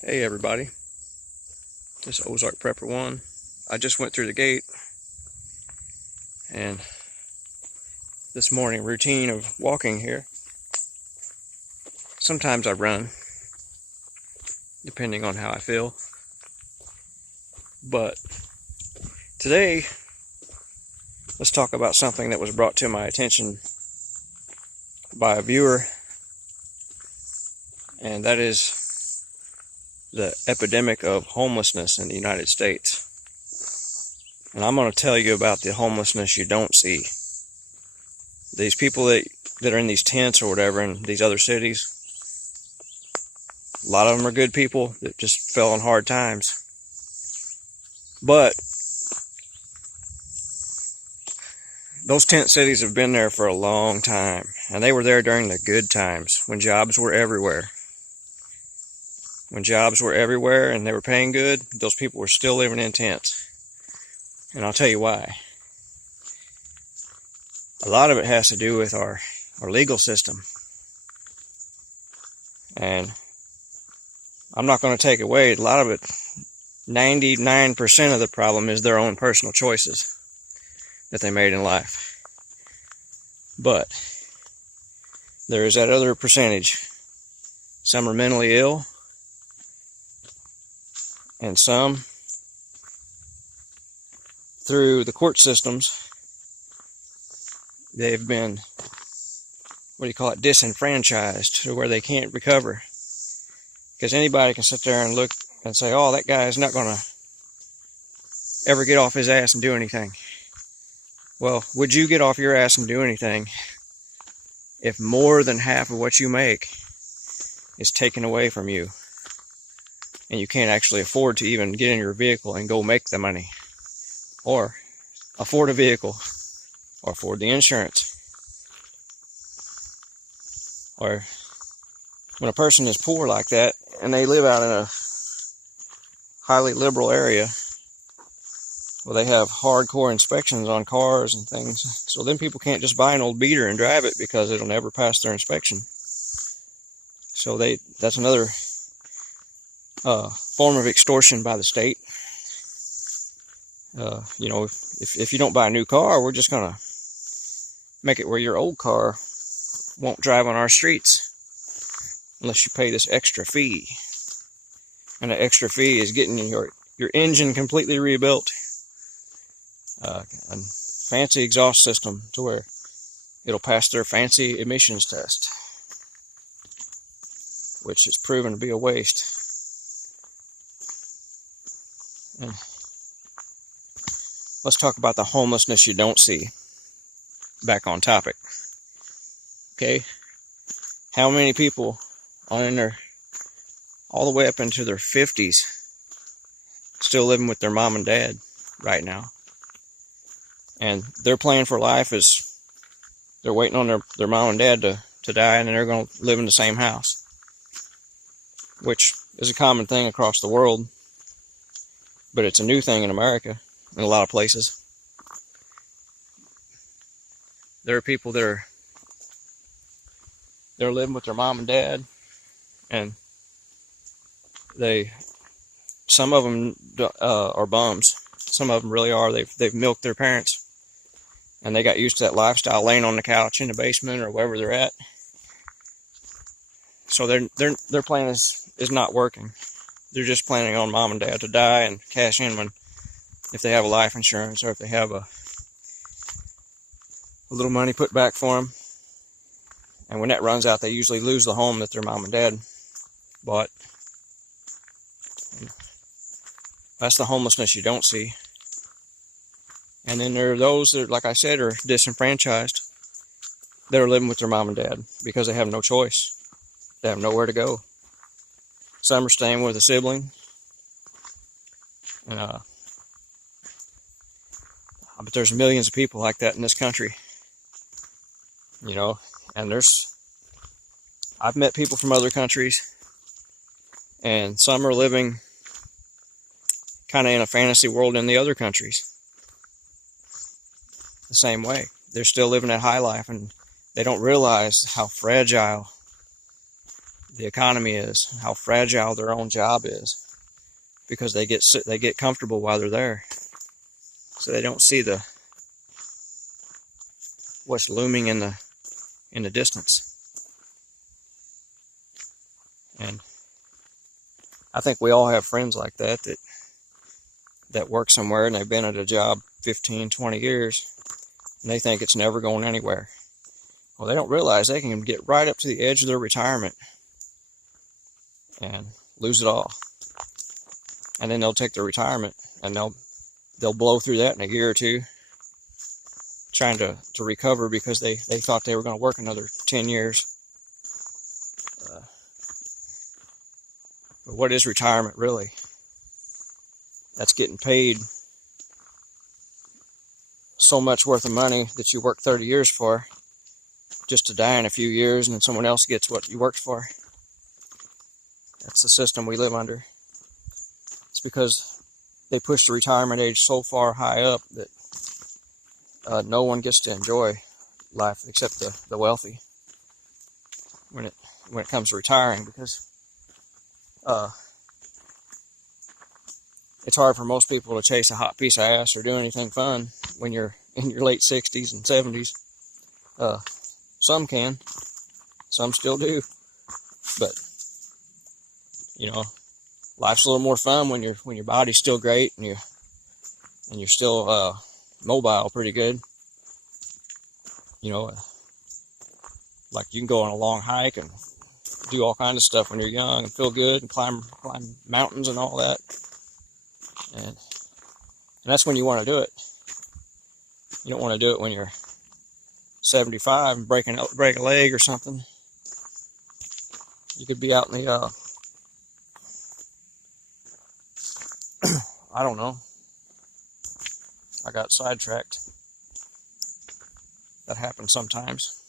Hey everybody, this is Ozark Prepper 1. I just went through the gate, and this morning routine of walking here, sometimes I run, depending on how I feel. But today, let's talk about something that was brought to my attention by a viewer, and that is the epidemic of homelessness in the United States. And I'm going to tell you about the homelessness you don't see. These people that are in these tents or whatever in these other cities, a lot of them are good people that just fell on hard times. But those tent cities have been there for a long time, and they were there during the good times when jobs were everywhere. When jobs were everywhere and they were paying good, those people were still living in tents. And I'll tell you why. A lot of it has to do with our legal system. And I'm not going to take away, a lot of it, 99% of the problem is their own personal choices that they made in life. But there is that other percentage. Some are mentally ill, and some, through the court systems, they've been, disenfranchised to where they can't recover. Because anybody can sit there and look and say, oh, that guy is not going to ever get off his ass and do anything. Well, would you get off your ass and do anything if more than half of what you make is taken away from you, and you can't actually afford to even get in your vehicle and go make the money, or afford a vehicle, or afford the insurance? Or when a person is poor like that and they live out in a highly liberal area, well, they have hardcore inspections on cars and things, so then people can't just buy an old beater and drive it because it'll never pass their inspection. So that's another form of extortion by the state. If you don't buy a new car, we're just gonna make it where your old car won't drive on our streets unless you pay this extra fee. And the extra fee is getting your engine completely rebuilt, a fancy exhaust system to where it'll pass their fancy emissions test, which is proven to be a waste. And let's talk about the homelessness you don't see. Back on topic. Okay? How many people are in their, all the way up into their 50s, still living with their mom and dad right now? And their plan for life is they're waiting on their mom and dad to die, and then they're going to live in the same house, which is a common thing across the world, but it's a new thing in America in a lot of places. There are people that they're living with their mom and dad, and some of them are bums. Some of them really are. They've milked their parents, and they got used to that lifestyle, laying on the couch in the basement or wherever they're at. So their plan is not working. They're just planning on mom and dad to die and cash in if they have a life insurance, or if they have a little money put back for them. And when that runs out, they usually lose the home that their mom and dad bought. That's the homelessness you don't see. And then there are those that, like I said, are disenfranchised. They're living with their mom and dad because they have no choice. They have nowhere to go. Some are staying with a sibling. And but there's millions of people like that in this country. And I've met people from other countries, and some are living kind of in a fantasy world in the other countries. The same way. They're still living that high life, and they don't realize how fragile the economy is, how fragile their own job is, because they get comfortable while they're there, so they don't see what's looming in the distance. And I think we all have friends like that work somewhere, and they've been at a job 15, 20 years, and they think it's never going anywhere. Well, they don't realize they can get right up to the edge of their retirement and lose it all. And then they'll take their retirement and they'll blow through that in a year or two, trying to recover, because they thought they were going to work another 10 years. But what is retirement really? That's getting paid so much worth of money that you worked 30 years for, just to die in a few years, and then someone else gets what you worked for. That's the system we live under. It's because they push the retirement age so far high up that no one gets to enjoy life except the wealthy when it comes to retiring, because it's hard for most people to chase a hot piece of ass or do anything fun when you're in your late 60s and 70s. Some can, some still do, but life's a little more fun when your body's still great and you're still mobile pretty good. Like you can go on a long hike and do all kinds of stuff when you're young and feel good and climb mountains and all that. And that's when you want to do it. You don't want to do it when you're 75 and break a leg or something. You could be out in the I don't know. I got sidetracked. That happens sometimes.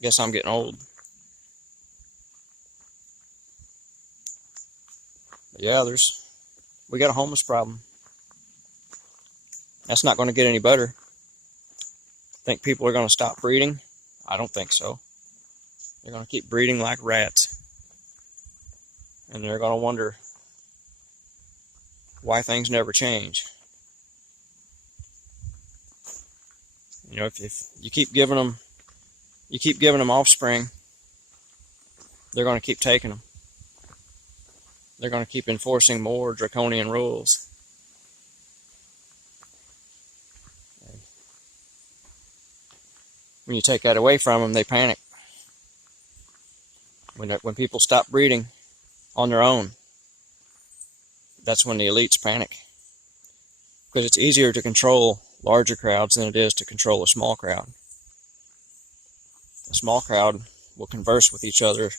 Guess I'm getting old. But yeah, we got a homeless problem. That's not going to get any better. Think people are going to stop breeding? I don't think so. They're going to keep breeding like rats. And they're going to wonder why things never change. If you keep giving them offspring, they're going to keep taking them. They're going to keep enforcing more draconian rules. When you take that away from them, they panic. When people stop breeding on their own, that's when the elites panic. Because it's easier to control larger crowds than it is to control a small crowd. A small crowd will converse with each other,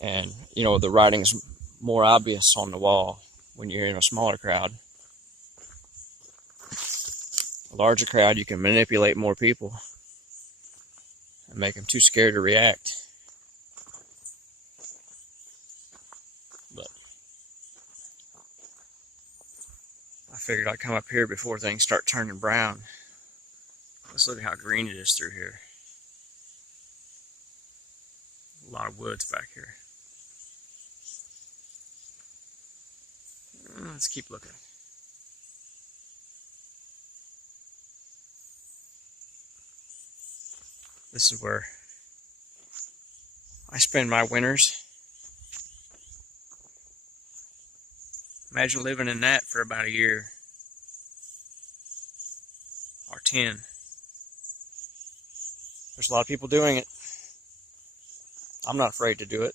and the writing's more obvious on the wall when you're in a smaller crowd. A larger crowd, you can manipulate more people and make them too scared to react. But I figured I'd come up here before things start turning brown. Let's look at how green it is through here. A lot of woods back here. Let's keep looking. This is where I spend my winters. Imagine living in that for about a year. Or 10. There's a lot of people doing it. I'm not afraid to do it.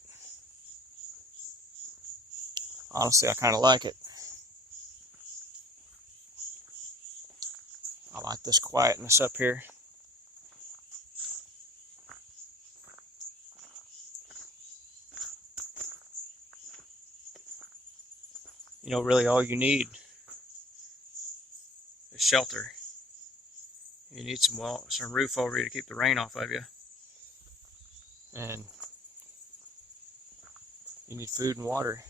Honestly, I kind of like it. I like this quietness up here. Really all you need is shelter. You need some roof over you to keep the rain off of you. And you need food and water.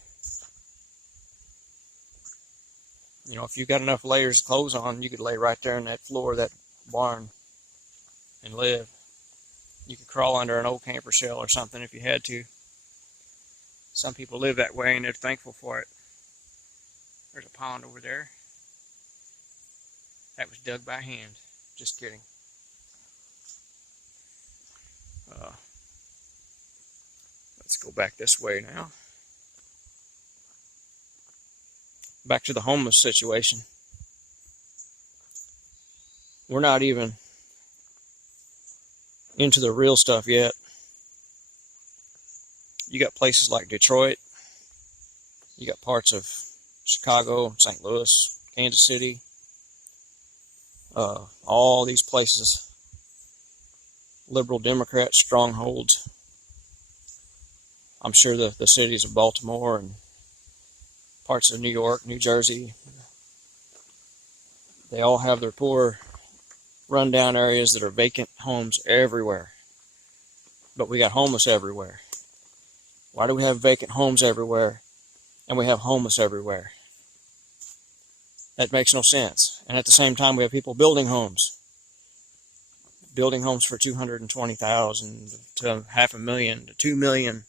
If you've got enough layers of clothes on, you could lay right there on that floor of that barn and live. You could crawl under an old camper shell or something if you had to. Some people live that way and they're thankful for it. There's a pond over there. That was dug by hand. Just kidding. Let's go back this way now. Back to the homeless situation. We're not even into the real stuff yet. You got places like Detroit. You got parts of Chicago, St. Louis, Kansas City. All these places, liberal Democrat strongholds. I'm sure the cities of Baltimore and parts of New York, New Jersey, they all have their poor, rundown areas that are vacant homes everywhere. But we got homeless everywhere. Why do we have vacant homes everywhere and we have homeless everywhere? That makes no sense. And at the same time, we have people building homes for $220,000 to $500,000 to $2 million,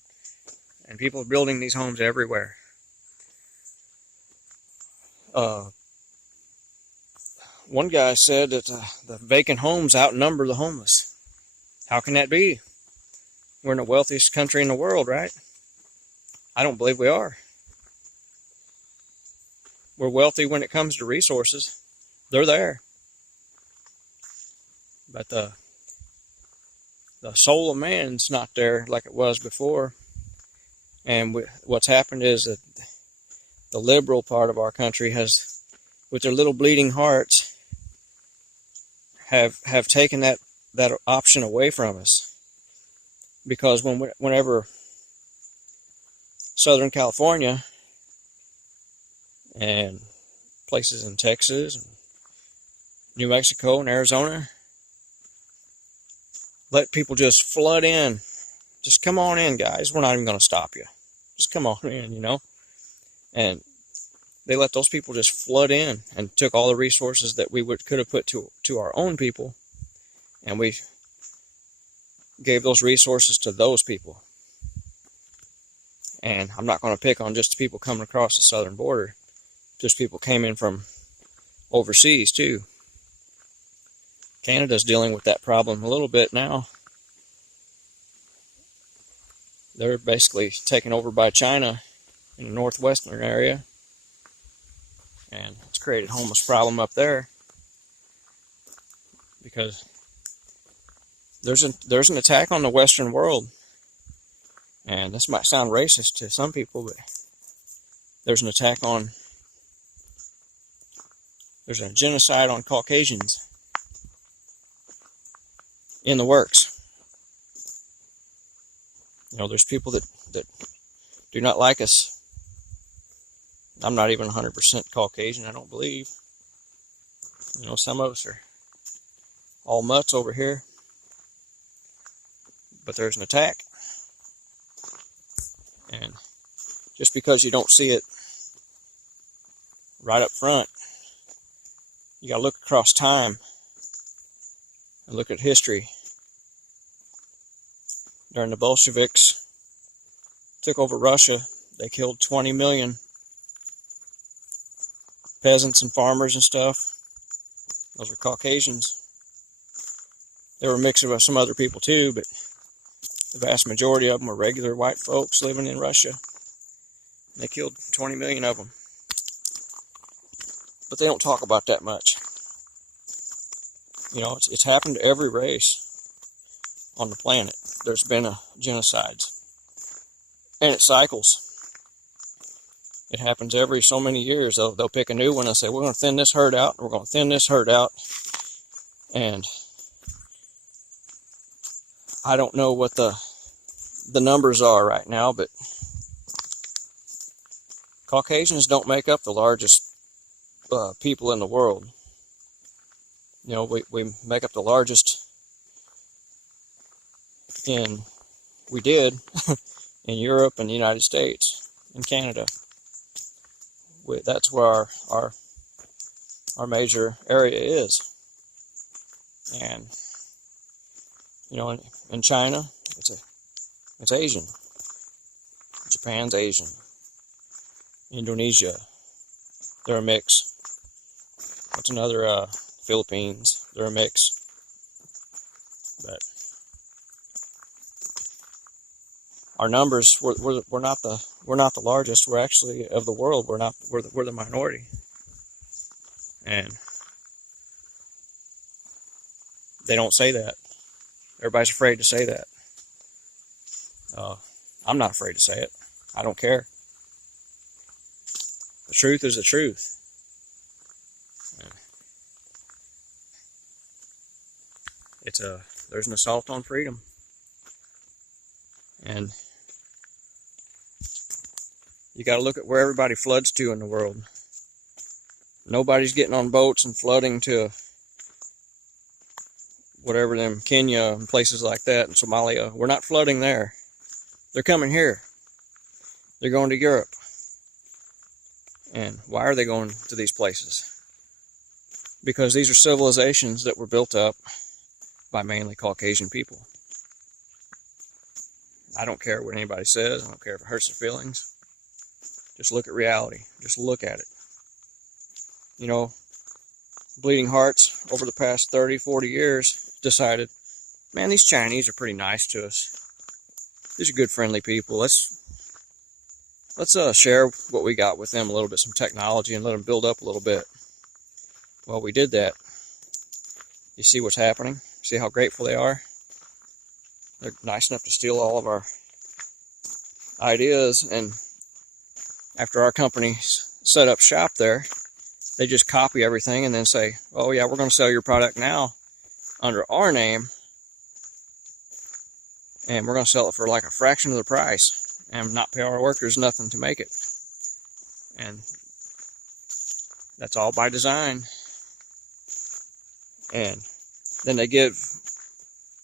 and people are building these homes everywhere. One guy said that the vacant homes outnumber the homeless. How can that be? We're in the wealthiest country in the world, right? I don't believe we are. We're wealthy when it comes to resources. They're there. But the soul of man's not there like it was before. And what's happened is that the liberal part of our country has, with their little bleeding hearts, have taken that option away from us. Because whenever Southern California and places in Texas and New Mexico and Arizona let people just flood in, just come on in, guys, we're not even going to stop you, just come on in, and they let those people just flood in and took all the resources that we could have put to our own people, and we gave those resources to those people. And I'm not going to pick on just the people coming across the southern border. Just people came in from overseas too. Canada's dealing with that problem a little bit now. They're basically taken over by China in the northwestern area, and it's created a homeless problem up there because there's an attack on the Western world. And this might sound racist to some people, but there's a genocide on Caucasians in the works. There's people that do not like us. I'm not even 100% Caucasian, I don't believe. Some of us are all mutts over here. But there's an attack. And just because you don't see it right up front, you got to look across time and look at history. During the Bolsheviks took over Russia, they killed 20 million peasants and farmers and stuff. Those were Caucasians. They were a mix of some other people too, but the vast majority of them were regular white folks living in Russia. They killed 20 million of them. But they don't talk about that much. It's happened to every race on the planet. There's been a genocide. And it cycles. It happens every so many years. They'll pick a new one and say, we're going to thin this herd out, and we're going to thin this herd out. And I don't know what the numbers are right now, but Caucasians don't make up the largest people in the world. We make up the largest we did in Europe and the United States and Canada. That's where our major area is. And in China, it's Asian. Japan's Asian. Indonesia, they're a mix. What's another? Philippines, they're a mix. But our numbers, we're not the largest. We're actually, of the world, we're the minority. And they don't say that. Everybody's afraid to say that. I'm not afraid to say it. I don't care. The truth is the truth. There's an assault on freedom. And you got to look at where everybody floods to in the world. Nobody's getting on boats and flooding to whatever them, Kenya and places like that, and Somalia. We're not flooding there. They're coming here. They're going to Europe. And why are they going to these places? Because these are civilizations that were built up by mainly Caucasian people. I don't care what anybody says. I don't care if it hurts their feelings. Just look at reality. Just look at it. You know, Bleeding Hearts over the past 30, 40 years decided, man, these Chinese are pretty nice to us. These are good, friendly people. Let's share what we got with them a little bit, some technology, and let them build up a little bit. Well, we did that. You see what's happening? See how grateful they are? They're nice enough to steal all of our ideas, and after our company set up shop there, they just copy everything and then say, oh yeah, we're going to sell your product now under our name, and we're going to sell it for like a fraction of the price and not pay our workers nothing to make it. And that's all by design. And then they give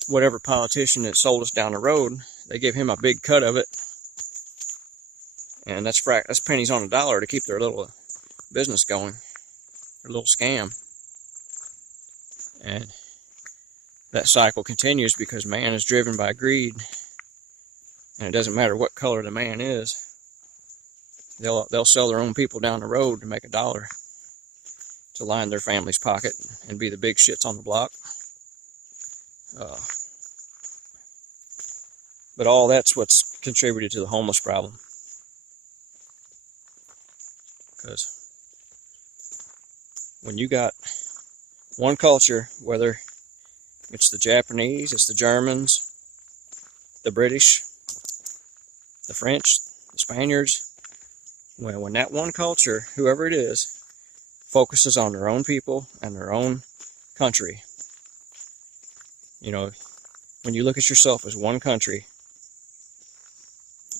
whatever politician that sold us down the road, they give him a big cut of it. And that's pennies on a dollar to keep their little business going, their little scam. And that cycle continues because man is driven by greed. And it doesn't matter what color the man is. They'll sell their own people down the road to make $1 to line their family's pocket and be the big shits on the block. But all that's what's contributed to the homeless problem. Because when you got one culture, whether it's the Japanese, it's the Germans, the British, the French, the Spaniards, when that one culture, whoever it is, focuses on their own people and their own country, you know, when you look at yourself as one country,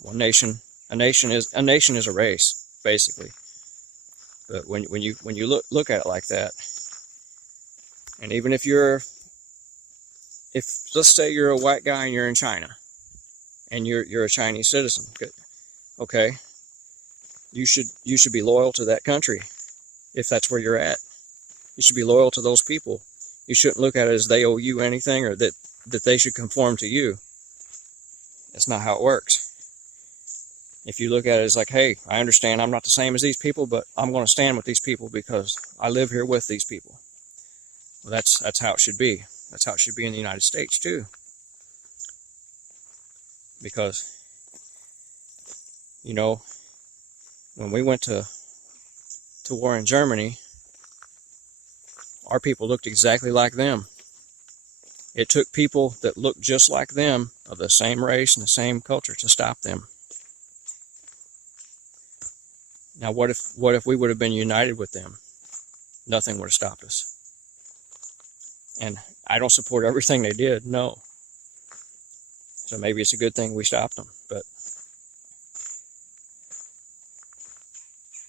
one nation, a nation is a race, basically. But when you look at it like that, and even if let's say you're a white guy and you're in China, and you're a Chinese citizen, okay, you should be loyal to that country if that's where you're at. You should be loyal to those people. You shouldn't look at it as they owe you anything or that they should conform to you. That's not how it works. If you look at it as like, hey, I understand I'm not the same as these people, but I'm going to stand with these people because I live here with these people. Well, that's how it should be. That's how it should be in the United States too. Because, you know, when we went to war in Germany, our people looked exactly like them. It took people that looked just like them, of the same race and the same culture, to stop them. Now, what if we would have been united with them? Nothing would have stopped us. And I don't support everything they did, no. So maybe it's a good thing we stopped them, but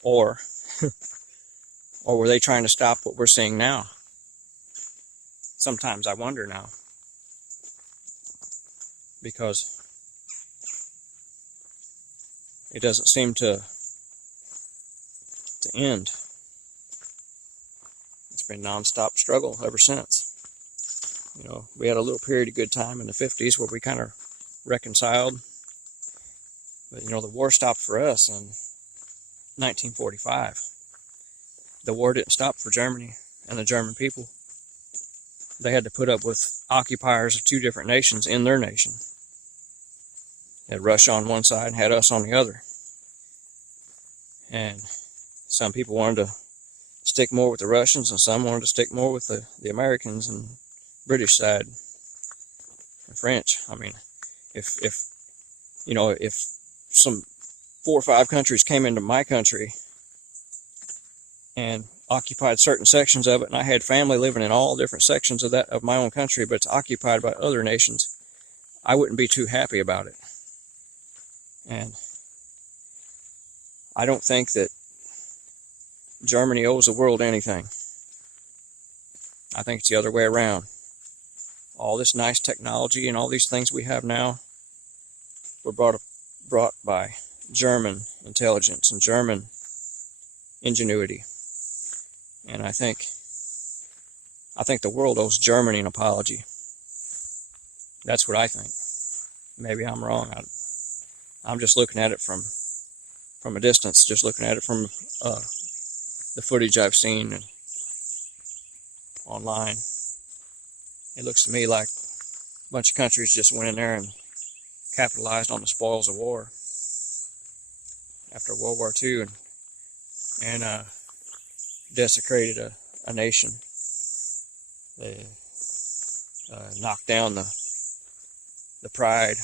or were they trying to stop what we're seeing now? Sometimes I wonder now, because it doesn't seem to end. It's been non-stop struggle ever since. You know, we had a little period of good time in the 50s where we kind of reconciled, But the war stopped for us in 1945. The war didn't stop for Germany and the German people. They had to put up with occupiers of two different nations in their nation. They had Russia on one side and had us on the other. And some people wanted to stick more with the Russians, and some wanted to stick more with the Americans and British side and French. I mean, if some 4 or 5 countries came into my country and occupied certain sections of it, and I had family living in all different sections of my own country, but it's occupied by other nations, I wouldn't be too happy about it. And I don't think that Germany owes the world anything. I think it's the other way around. All this nice technology and all these things we have now were brought by German intelligence and German ingenuity. And I think the world owes Germany an apology. That's what I think. Maybe I'm wrong. I'm just looking at it from a distance, just looking at it from the footage I've seen online. It looks to me like a bunch of countries just went in there and capitalized on the spoils of war after World War II and desecrated a nation. They knocked down the pride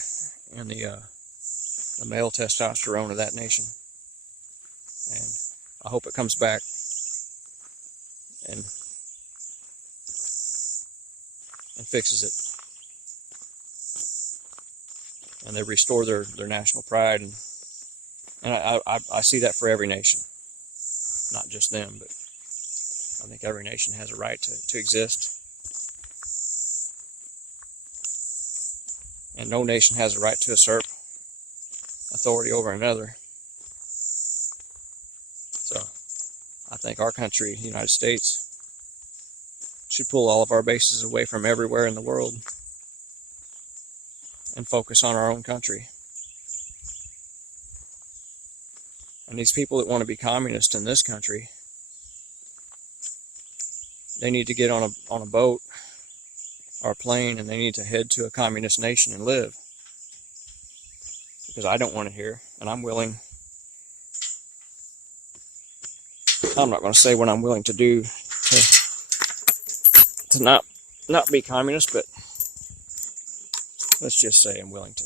and the male testosterone of that nation. And I hope it comes back and fixes it. And they restore their national pride. And I see that for every nation. Not just them, but I think every nation has a right to exist. And no nation has a right to usurp authority over another. So I think our country, the United States, should pull all of our bases away from everywhere in the world and focus on our own country. And these people that want to be communist in this country, they need to get on a boat or a plane, and they need to head to a communist nation and live. Because I don't want to hear, and I'm not going to say what I'm willing to do to not be communist, but let's just say I'm willing to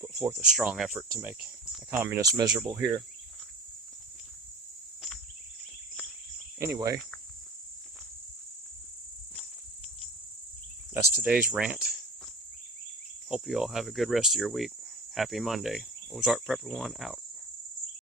put forth a strong effort to make a communist miserable here. Anyway, that's today's rant. Hope you all have a good rest of your week. Happy Monday. Ozark Prepper 1 out.